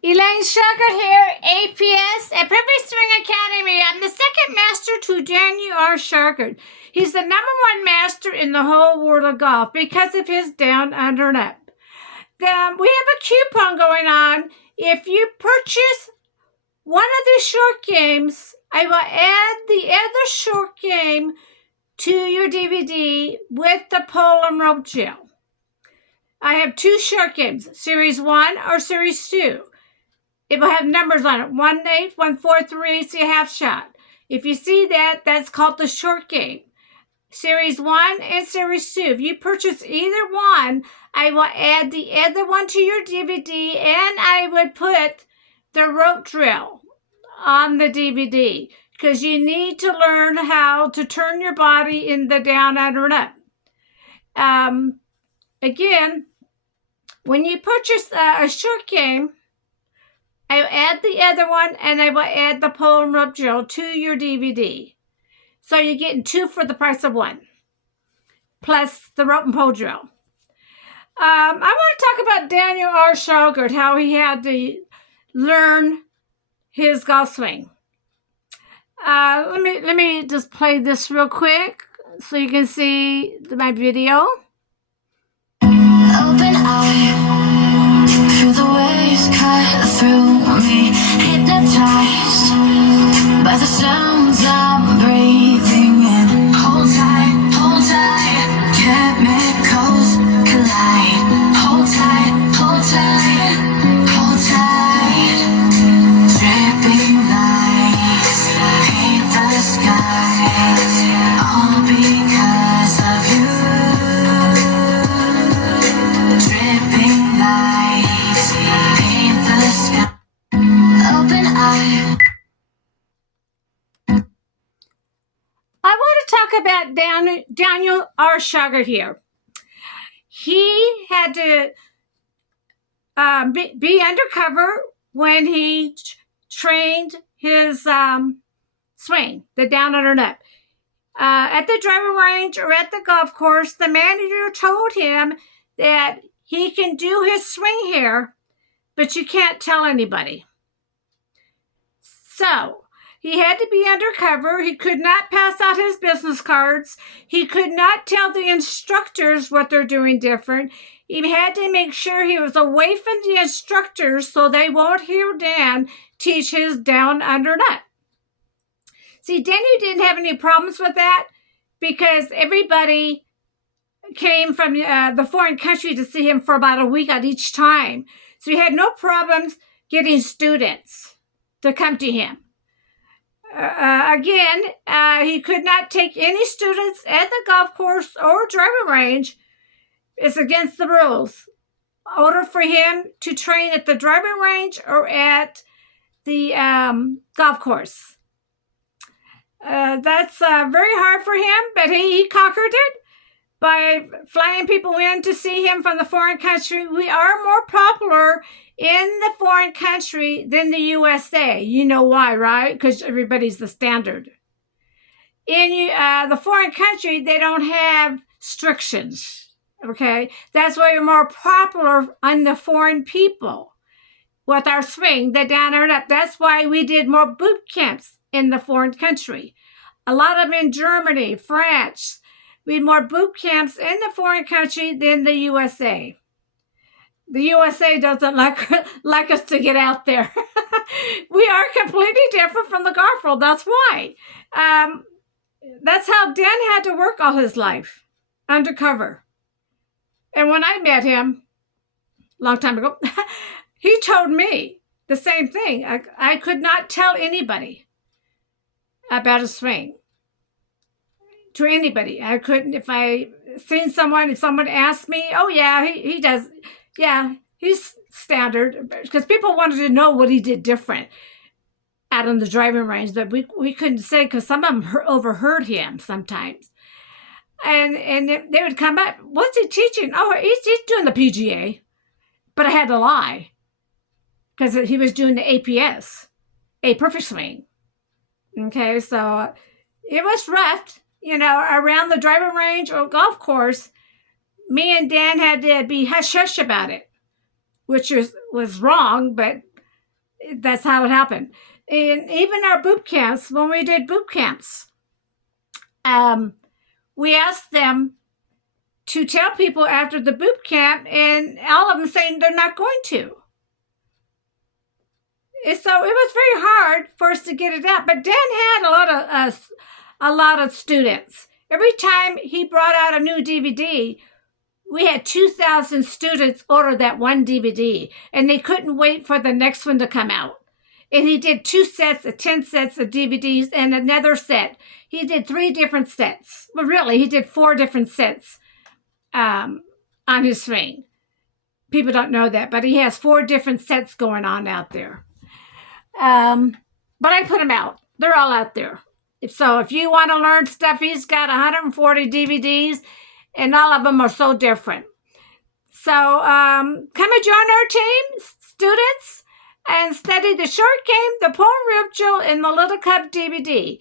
Elaine Shauger here, APS at Perfect Swing Academy. I'm the second master to Daniel R. Shauger. He's the #1 master in the whole world of golf because of his down, under, and up. We have a coupon going on. If you purchase one of the short games, I will add the other short game to your DVD with the pole and rope gel. I have 2 short games, Series 1 or Series 2. It will have numbers on it, 1-8, 1-4-3, see a half shot. If you see that, that's called the short game. Series 1 and Series 2. If you purchase either one, I will add the other one to your DVD, and I would put the rope drill on the DVD because you need to learn how to turn your body in the down, under, and up. Again, when you purchase a short game, I will add the other one, and I will add the pole and rope drill to your DVD. So you're getting 2 for the price of 1, plus the rope and pole drill. I want to talk about Daniel R. Shauger, how he had to learn his golf swing. Let me just play this real quick so you can see my video. Open eye, feel the waves cut through me, hypnotized by the sounds I'm breathing in. Hold tight, chemicals collide. Hold tight, hold tight, hold tight. Dripping lights paint the skies, all because of you. Dripping lights paint the sky. Open eye. I want to talk about Daniel R. Shauger here. He had to be undercover when he trained his swing, the down, under, and up. At the driving range or at the golf course, the manager told him that he can do his swing here, but you can't tell anybody. So he had to be undercover. He could not pass out his business cards. He could not tell the instructors what they're doing different. He had to make sure he was away from the instructors so they won't hear Dan teach his down, under, and up. See, Daniel didn't have any problems with that because everybody came from the foreign country to see him for about a week at each time. So he had no problems getting students to come to him. Again, he could not take any students at the golf course or driving range. It's against the rules. In order for him to train at the driving range or at the golf course. That's very hard for him, but he conquered it by flying people in to see him from the foreign country. We are more popular in the foreign country than the USA. You know why, right? Because everybody's the standard. In the foreign country, they don't have restrictions, okay? That's why we're more popular on the foreign people with our swing, the down, and up. That's why we did more boot camps in the foreign country. A lot of them in Germany, France. We had more boot camps in the foreign country than the USA. The USA doesn't like us to get out there. We are completely different from the golf world. That's why. That's how Dan had to work all his life, undercover. And when I met him a long time ago, he told me the same thing. I could not tell anybody about a swing. To anybody. I couldn't, if I seen someone, if someone asked me, oh yeah, he does, yeah, he's standard, because people wanted to know what he did different out on the driving range, but we couldn't say because some of them overheard him sometimes. And they would come up, what's he teaching? Oh, he's doing the PGA. But I had to lie because he was doing the APS, a perfect swing. Okay, so it was rough. You know, around the driving range or golf course, me and Dan had to be hush-hush about it, which was wrong, but That's how it happened. And even our boot camps, when we did boot camps, we asked them to tell people after the boot camp, and all of them saying they're not going to. And so it was very hard for us to get it out. But Dan had a lot of students. Every time he brought out a new DVD, we had 2,000 students order that one DVD, and they couldn't wait for the next one to come out. And he did 2 sets of 10 sets of DVDs and another set. He did 3 different sets. Well, really, he did 4 different sets on his screen. People don't know that, but he has 4 different sets going on out there. But I put them out. They're all out there. So if you want to learn stuff, he's got 140 DVDs, and all of them are so different. So come and join our team, students, and study the short game, the porn ritual, and the Little Cub DVD.